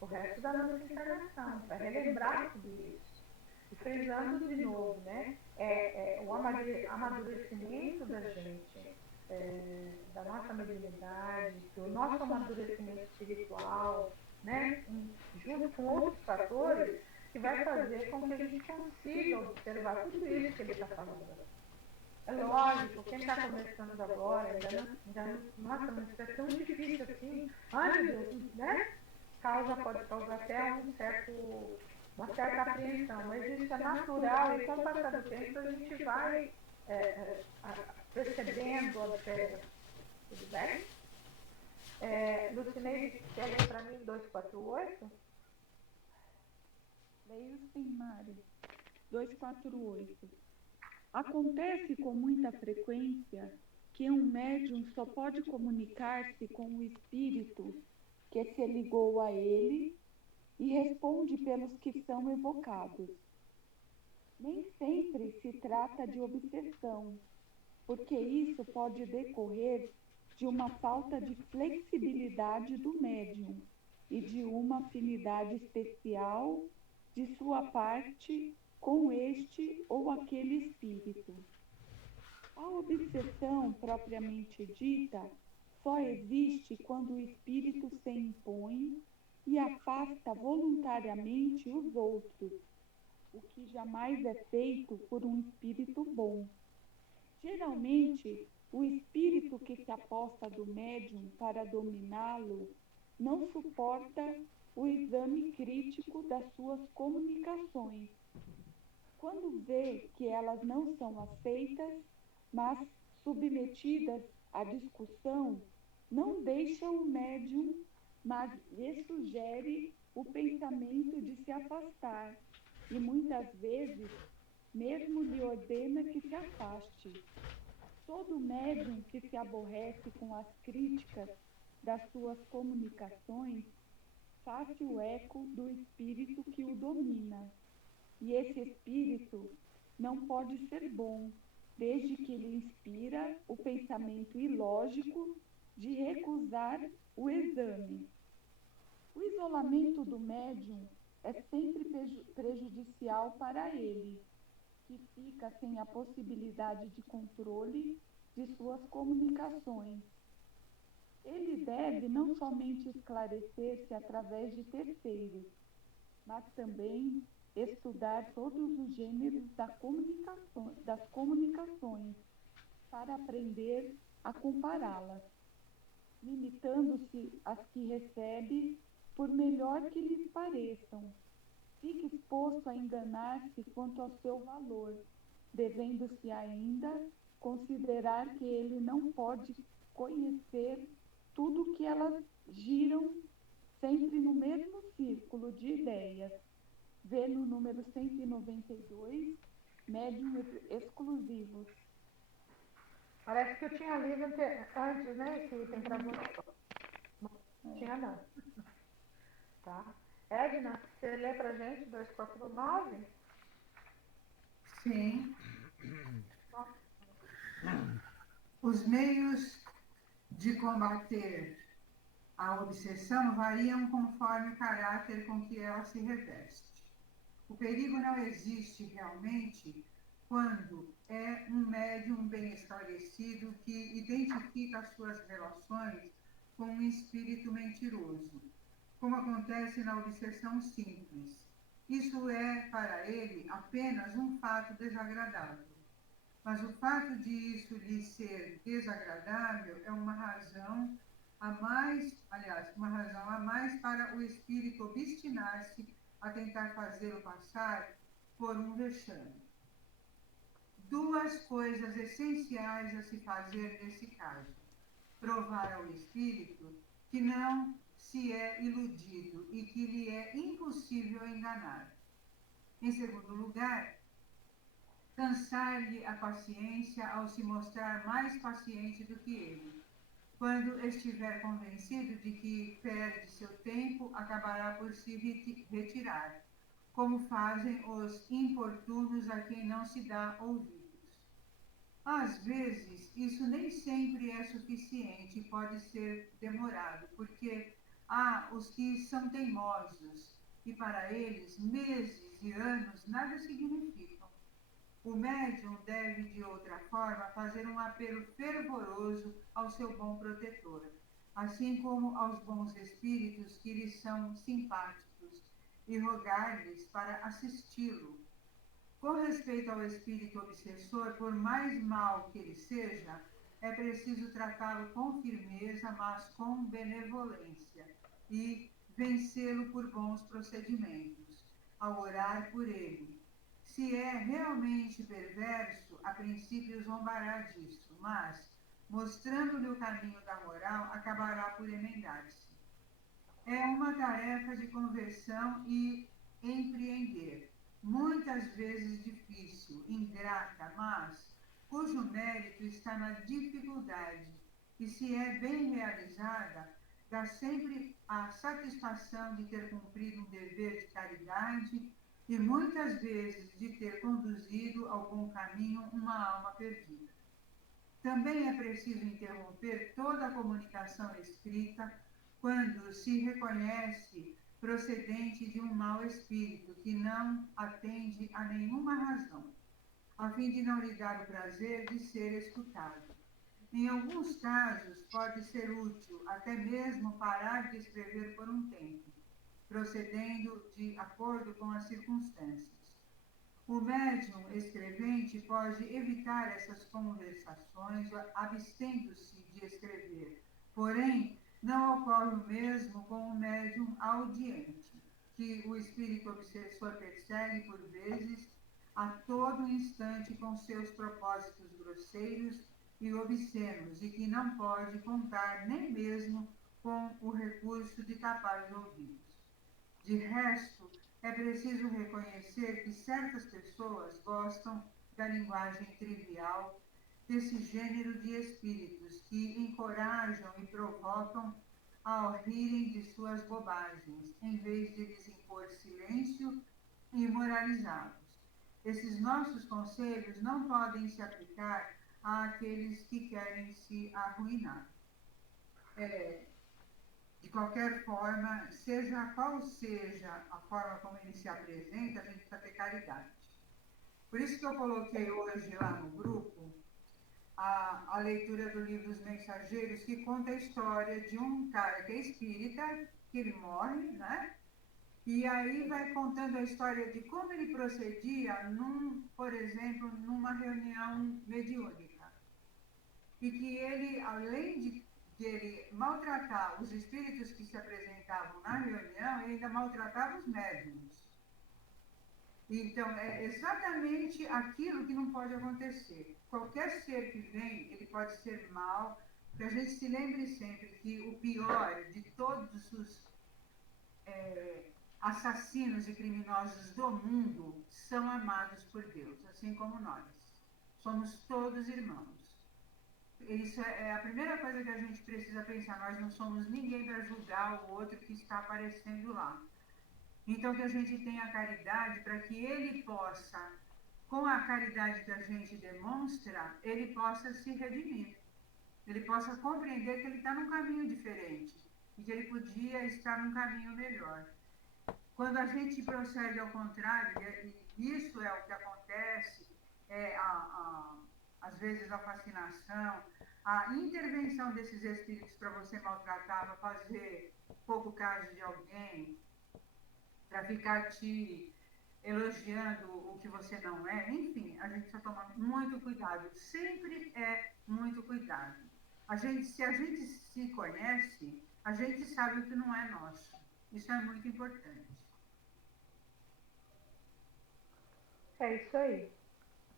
o resto da nossa encarnação, para relembrar tudo isso. E frisando de novo, né, o amadurecimento da gente, da nossa mediunidade, do nosso amadurecimento espiritual, né, junto com outros fatores, que vai fazer com que a gente consiga observar tudo isso que ele está falando. É lógico, quem está começando agora, nossa, mas isso é tão difícil assim, ai meu Deus, né? Pode causar até uma certa apreensão, mas isso é natural e com o passar do tempo a gente vai percebendo a diferença. Tudo bem? Lucineide, quer ler para mim 248? Leio sim, Mari. 248. Acontece com muita frequência que um médium só pode comunicar-se com o espírito que se ligou a ele e responde pelos que são evocados. Nem sempre se trata de obsessão, porque isso pode decorrer de uma falta de flexibilidade do médium e de uma afinidade especial de sua parte com este ou aquele espírito. A obsessão propriamente dita só existe quando o espírito se impõe e afasta voluntariamente os outros, o que jamais é feito por um espírito bom. Geralmente, o espírito que se aposta do médium para dominá-lo não suporta o exame crítico das suas comunicações. Quando vê que elas não são aceitas, mas submetidas à discussão, não deixa o médium, mas lhe sugere o pensamento de se afastar e muitas vezes mesmo lhe ordena que se afaste. Todo médium que se aborrece com as críticas das suas comunicações faz-se o eco do espírito que o domina. E esse espírito não pode ser bom, desde que lhe inspira o pensamento ilógico de recusar o exame. O isolamento do médium é sempre prejudicial para ele, que fica sem a possibilidade de controle de suas comunicações. Ele deve não somente esclarecer-se através de terceiros, mas também estudar todos os gêneros das comunicações para aprender a compará-las, limitando-se às que recebe, por melhor que lhes pareçam. Fica exposto a enganar-se quanto ao seu valor, devendo-se ainda considerar que ele não pode conhecer tudo que elas giram sempre no mesmo círculo de ideias. Vê no número 192, médium exclusivos. Parece que eu tinha lido antes, né? Que tem para você. Não tinha não. Tá? Edna, você lê pra gente 249? Sim. Os meios de combater a obsessão variam conforme o caráter com que ela se reveste. O perigo não existe realmente quando é um médium bem esclarecido que identifica as suas relações com um espírito mentiroso, como acontece na obsessão simples. Isso é, para ele, apenas um fato desagradável. Mas o fato de isso lhe ser desagradável é uma razão a mais, aliás, uma razão a mais para o espírito obstinar-se a tentar fazê-lo passar por um vexame. Duas coisas essenciais a se fazer nesse caso: provar ao espírito que não se é iludido e que lhe é impossível enganar. Em segundo lugar, cansar-lhe a paciência ao se mostrar mais paciente do que ele. Quando estiver convencido de que perde seu tempo, acabará por se retirar, como fazem os importunos a quem não se dá ouvidos. Às vezes, isso nem sempre é suficiente e pode ser demorado, porque há os que são teimosos e para eles meses e anos nada significam. O médium deve, de outra forma, fazer um apelo fervoroso ao seu bom protetor, assim como aos bons espíritos que lhe são simpáticos, e rogar-lhes para assisti-lo. Com respeito ao espírito obsessor, por mais mal que ele seja, é preciso tratá-lo com firmeza, mas com benevolência, e vencê-lo por bons procedimentos, ao orar por ele. Se é realmente perverso, a princípio zombará disso, mas, mostrando-lhe o caminho da moral, acabará por emendar-se. É uma tarefa de conversão e empreender, muitas vezes difícil, ingrata, mas cujo mérito está na dificuldade, e se é bem realizada, dá sempre a satisfação de ter cumprido um dever de caridade e muitas vezes de ter conduzido ao bom caminho uma alma perdida. Também é preciso interromper toda a comunicação escrita quando se reconhece procedente de um mau espírito que não atende a nenhuma razão, a fim de não lhe dar o prazer de ser escutado. Em alguns casos, pode ser útil até mesmo parar de escrever por um tempo, procedendo de acordo com as circunstâncias. O médium escrevente pode evitar essas conversações, abstendo-se de escrever. Porém, não ocorre o mesmo com o médium audiente, que o espírito obsessor persegue por vezes a todo instante com seus propósitos grosseiros e obscenos, e que não pode contar nem mesmo com o recurso de tapar os ouvidos. De resto, é preciso reconhecer que certas pessoas gostam da linguagem trivial desse gênero de espíritos que encorajam e provocam ao rirem de suas bobagens, em vez de lhes impor silêncio e moralizá-los. Esses nossos conselhos não podem se aplicar àqueles que querem se arruinar. De qualquer forma, seja qual seja a forma como ele se apresenta, a gente precisa ter caridade. Por isso que eu coloquei hoje lá no grupo a leitura do livro Os Mensageiros, que conta a história de um cara que é espírita, que ele morre, né? E aí vai contando a história de como ele procedia, por exemplo, numa reunião mediúnica. E que ele, além de ele maltratar os espíritos que se apresentavam na reunião, ele ainda maltratava os médiuns. Então, é exatamente aquilo que não pode acontecer. Qualquer ser que vem, ele pode ser mal, que a gente se lembre sempre que o pior de todos os assassinos e criminosos do mundo são amados por Deus, assim como nós. Somos todos irmãos. Isso é a primeira coisa que a gente precisa pensar. Nós não somos ninguém para julgar o outro que está aparecendo lá. Então, que a gente tenha caridade para que ele possa com a caridade que a gente demonstra, ele possa se redimir. Ele possa compreender que ele está num caminho diferente e que ele podia estar num caminho melhor. Quando a gente procede ao contrário, e isso é o que acontece, às vezes a fascinação, a intervenção desses espíritos para você maltratar, para fazer pouco caso de alguém, para ficar te elogiando o que você não é, enfim, a gente precisa tomar muito cuidado, sempre é muito cuidado. Se a gente se conhece, a gente sabe o que não é nosso. Isso é muito importante. É isso aí.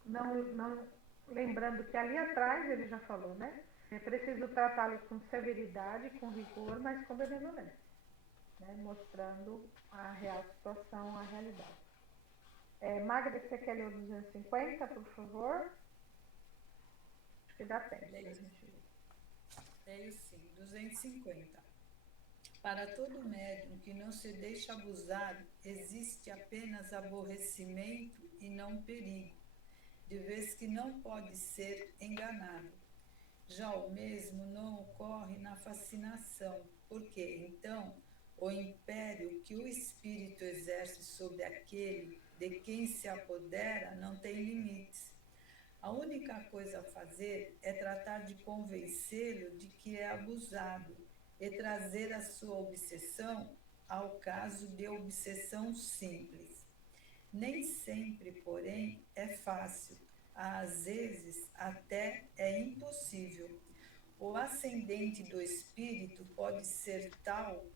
Não, lembrando que ali atrás ele já falou, né? É preciso tratá-los com severidade, com rigor, mas com benevolência, né? Mostrando a real situação, a realidade. Magda, você quer ler o 250, por favor? Acho que dá tempo. Leio sim, 250. Para todo médium que não se deixa abusar, existe apenas aborrecimento e não perigo, de vez que não pode ser enganado. Já o mesmo não ocorre na fascinação, porque então o império que o espírito exerce sobre aquele de quem se apodera não tem limites. A única coisa a fazer é tratar de convencê-lo de que é abusado e trazer a sua obsessão ao caso de obsessão simples. Nem sempre, porém, é fácil, às vezes até é impossível. O ascendente do espírito pode ser tal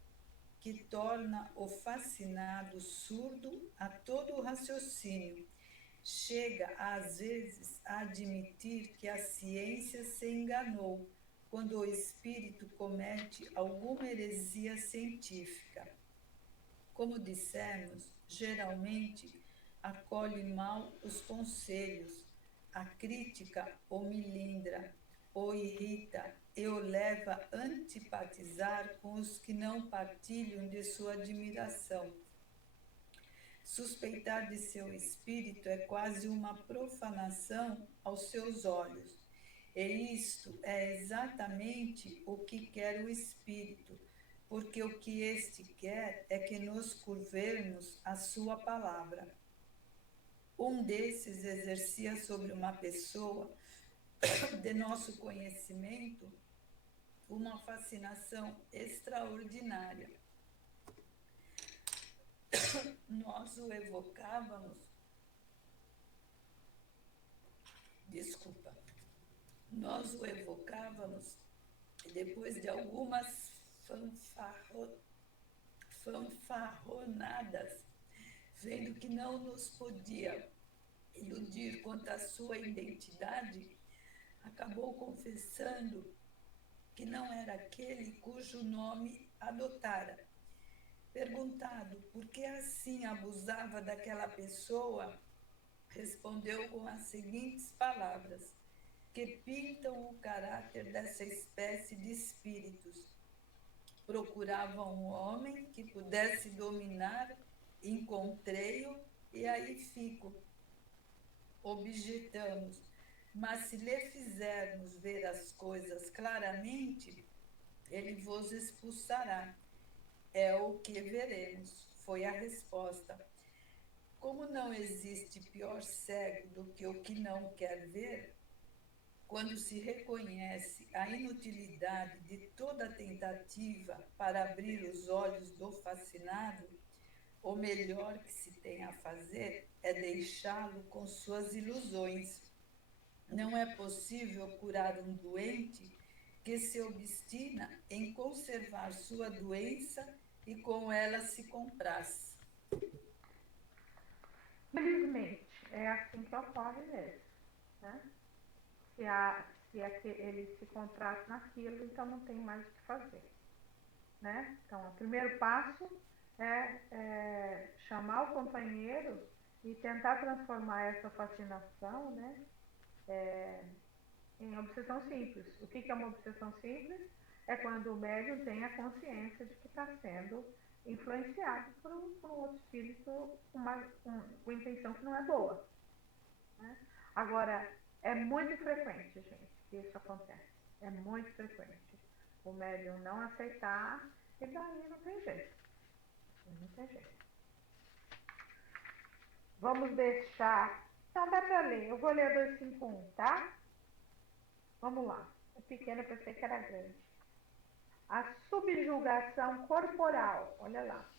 que torna o fascinado surdo a todo o raciocínio. Chega, às vezes, a admitir que a ciência se enganou quando o espírito comete alguma heresia científica. Como dissemos, geralmente acolhe mal os conselhos, a crítica o milindra, o irrita e o leva a antipatizar com os que não partilham de sua admiração. Suspeitar de seu espírito é quase uma profanação aos seus olhos. E isto é exatamente o que quer o espírito, porque o que este quer é que nos curvemos à sua palavra. Um desses exercia sobre uma pessoa de nosso conhecimento uma fascinação extraordinária. Nós o evocávamos, e depois de algumas fanfarronadas, vendo que não nos podia iludir quanto à sua identidade, acabou confessando que não era aquele cujo nome adotara. Perguntado por que assim abusava daquela pessoa, respondeu com as seguintes palavras, que pintam o caráter dessa espécie de espíritos. Procuravam um homem que pudesse dominar, encontrei-o e aí fico. Objetamos, mas se lhe fizermos ver as coisas claramente, ele vos expulsará. É o que veremos, foi a resposta. Como não existe pior cego do que o que não quer ver, quando se reconhece a inutilidade de toda tentativa para abrir os olhos do fascinado, o melhor que se tem a fazer é deixá-lo com suas ilusões. Não é possível curar um doente que se obstina em conservar sua doença e com ela se compraz. Felizmente, é assim que ocorre mesmo, né? Se ele se compraz naquilo, então não tem mais o que fazer, né? Então, o primeiro passo é chamar o companheiro e tentar transformar essa fascinação, né, em obsessão simples. O que é uma obsessão simples? É quando o médium tem a consciência de que está sendo influenciado por um outro espírito com intenção que não é boa, né? Agora, é muito frequente, gente, que isso acontece. É muito frequente. O médium não aceitar, e daí não tem jeito. Não tem jeito. Vamos deixar. Não, dá para ler. Eu vou ler 251, tá? Vamos lá. É pequeno, eu pensei que era grande. A subjugação corporal, olha lá,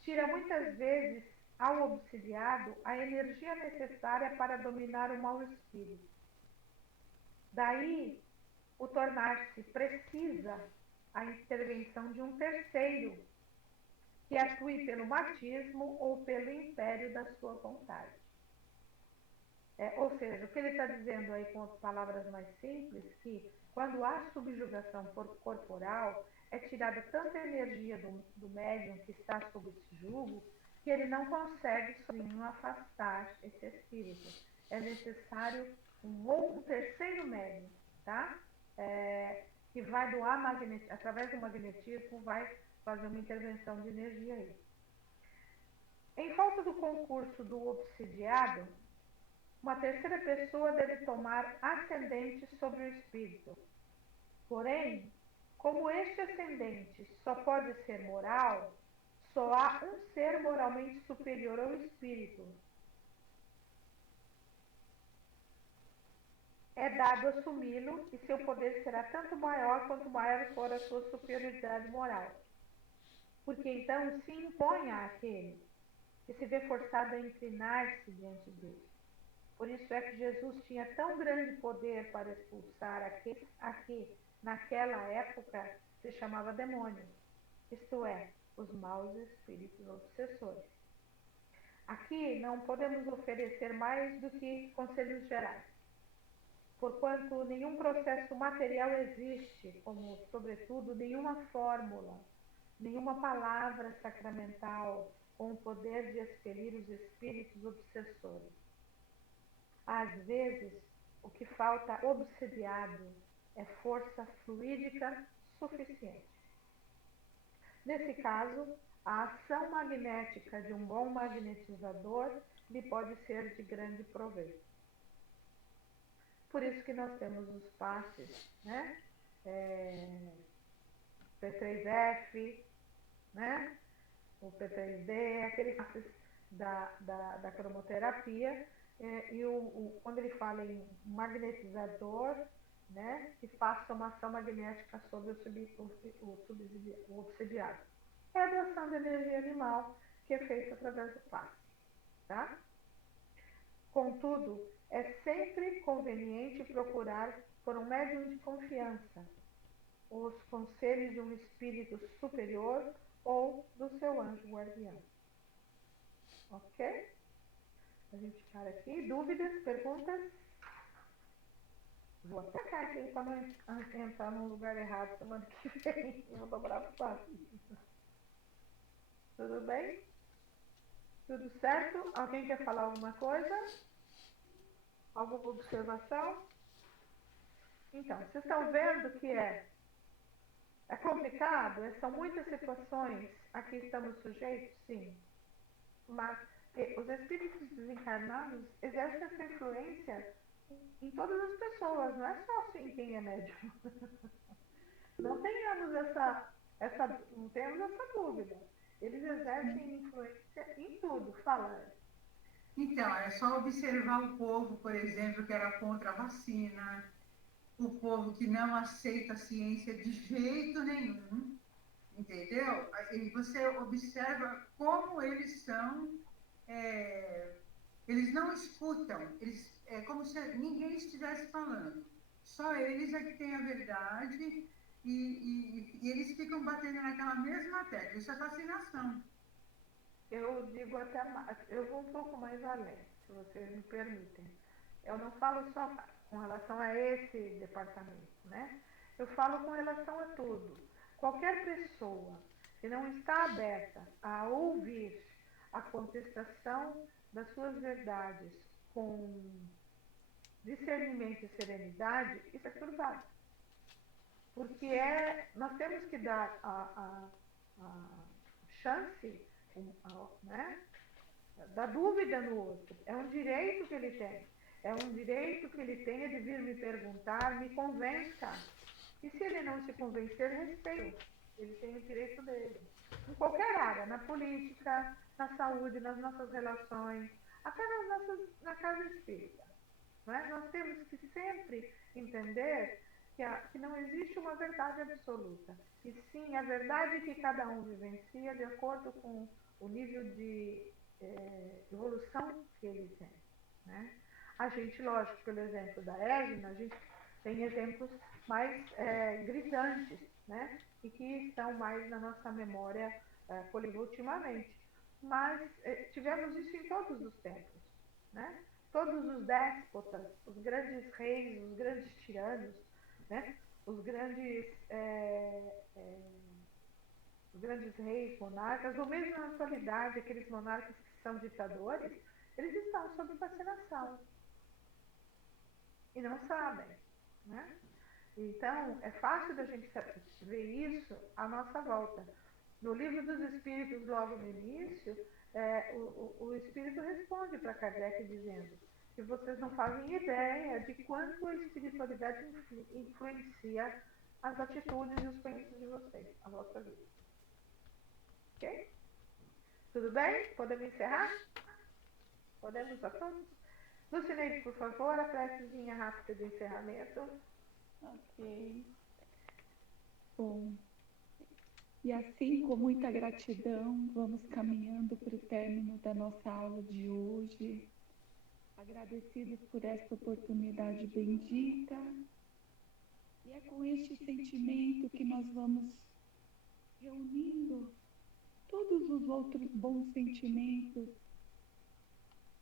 tira muitas vezes ao obsidiado a energia necessária para dominar o mau espírito. Daí, o tornar-se precisa a intervenção de um terceiro, que atue pelo matismo ou pelo império da sua vontade. Ou seja, o que ele está dizendo aí com palavras mais simples, que quando há subjugação corporal, é tirada tanta energia do médium que está sob esse jugo, que ele não consegue sozinho afastar esse espírito. É necessário um terceiro médium, tá? Que vai doar através do magnetismo, vai fazer uma intervenção de energia aí. Em falta do concurso do obsidiado, uma terceira pessoa deve tomar ascendente sobre o espírito. Porém, como este ascendente só pode ser moral, só há um ser moralmente superior ao espírito. É dado assumi-lo e seu poder será tanto maior quanto maior for a sua superioridade moral. Porque então se impõe àquele que se vê forçado a inclinar-se diante dele. Por isso é que Jesus tinha tão grande poder para expulsar aqueles a que, naquela época, se chamava demônio, isto é, os maus espíritos obsessores. Aqui não podemos oferecer mais do que conselhos gerais, porquanto nenhum processo material existe, como, sobretudo, nenhuma fórmula, nenhuma palavra sacramental com o poder de expelir os espíritos obsessores. Às vezes, o que falta obsidiado é força fluídica suficiente. Nesse caso, a ação magnética de um bom magnetizador lhe pode ser de grande proveito. Por isso que nós temos os passes, né? P3F, né? O P3D, aqueles passes da cromoterapia. Quando ele fala em magnetizador, né, que faça uma ação magnética sobre o obsidiado. É a doação de energia animal que é feita através do passe. Tá? Contudo, é sempre conveniente procurar por um médium de confiança os conselhos de um espírito superior ou do seu anjo guardião. Ok? A gente para aqui. Dúvidas, perguntas? Vou até cá aqui para não entrar num lugar errado semana que vem. Eu vou dobrar o passo. Tudo bem? Tudo certo? Alguém quer falar alguma coisa? Alguma observação? Então, vocês estão vendo que é complicado? São muitas situações a que estamos sujeitos? Sim. Mas os espíritos desencarnados exercem essa influência em todas as pessoas, não é só em quem é médium. Não tenhamos essa dúvida. Eles exercem influência em tudo, fala. Então, é só observar o povo, por exemplo, que era contra a vacina, o povo que não aceita a ciência de jeito nenhum, entendeu? E você observa como eles são, eles não escutam, é como se ninguém estivesse falando. Só eles é que têm a verdade e eles ficam batendo naquela mesma tecla. Isso é fascinação. Eu digo até mais, eu vou um pouco mais além, se vocês me permitem. Eu não falo só com relação a esse departamento, né? Eu falo com relação a tudo. Qualquer pessoa que não está aberta a ouvir a contestação das suas verdades com discernimento e serenidade, isso é turbado. Porque nós temos que dar a chance, né, da dúvida no outro. É um direito que ele tem. É um direito que ele tenha de vir me perguntar, me convença. E se ele não se convencer, respeito. Ele tem o direito dele. Em qualquer área, na política, na saúde, nas nossas relações, até na casa espírita. Não é? Nós temos que sempre entender que não existe uma verdade absoluta. E sim a verdade que cada um vivencia de acordo com o nível de evolução que ele tem. Né? A gente, lógico, pelo exemplo da Edna, a gente tem exemplos mais gritantes, né? E que estão mais na nossa memória coletiva ultimamente. Mas tivemos isso em todos os tempos, né? Todos os déspotas, os grandes reis, os grandes tiranos, né? Os grandes reis, monarcas, ou mesmo na atualidade, aqueles monarcas que são ditadores, eles estão sob vacinação e não sabem, né? Então, é fácil da gente ver isso à nossa volta. No livro dos Espíritos, logo no início, o Espírito responde para Kardec dizendo que vocês não fazem ideia de quanto a espiritualidade influencia as atitudes e os pensamentos de vocês, a vossa vida. Ok? Tudo bem? Podemos encerrar? Podemos a todos? Lucineide, por favor, a precezinha rápida de encerramento. Ok. Bom, e assim, com muita gratidão, vamos caminhando para o término da nossa aula de hoje. Agradecidos por esta oportunidade bendita. E é com este sentimento que nós vamos reunindo todos os outros bons sentimentos,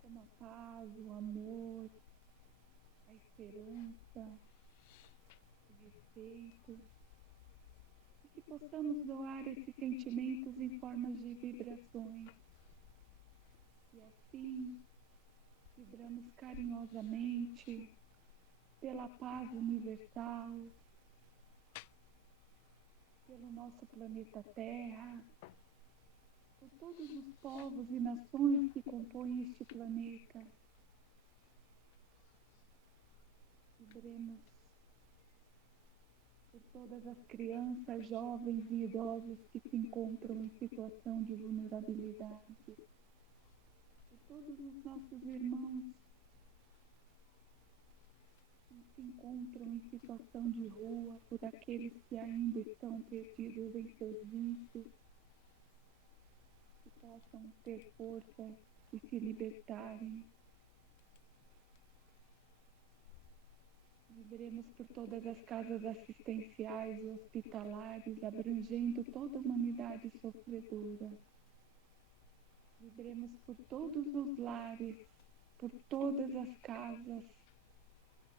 como a paz, o amor, a esperança, o respeito, e que possamos doar esses sentimentos em formas de vibrações. E assim, vibramos carinhosamente pela paz universal, pelo nosso planeta Terra, por todos os povos e nações que compõem este planeta. Vibremos por todas as crianças, jovens e idosos que se encontram em situação de vulnerabilidade, por todos os nossos irmãos que se encontram em situação de rua, por aqueles que ainda estão perdidos em seus vícios, que possam ter força e se libertarem. Viveremos por todas as casas assistenciais e hospitalares, abrangendo toda a humanidade sofredora. Viveremos por todos os lares, por todas as casas,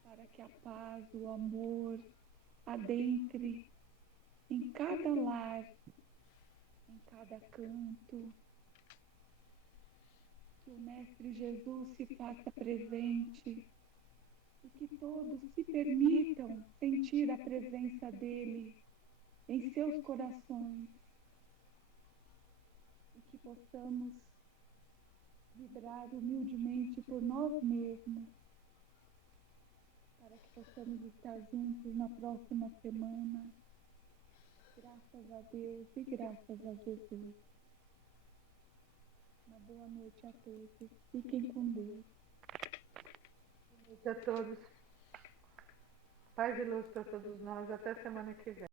para que a paz, o amor adentre em cada lar, em cada canto. Que o Mestre Jesus se faça presente e que todos se permitam sentir a presença dele em seus corações e que possamos vibrar humildemente por nós mesmos para que possamos estar juntos na próxima semana. Graças a Deus e graças a Jesus. Uma boa noite a todos. Fiquem com Deus. Boa noite a todos. Paz e luz para todos nós. Até semana que vem.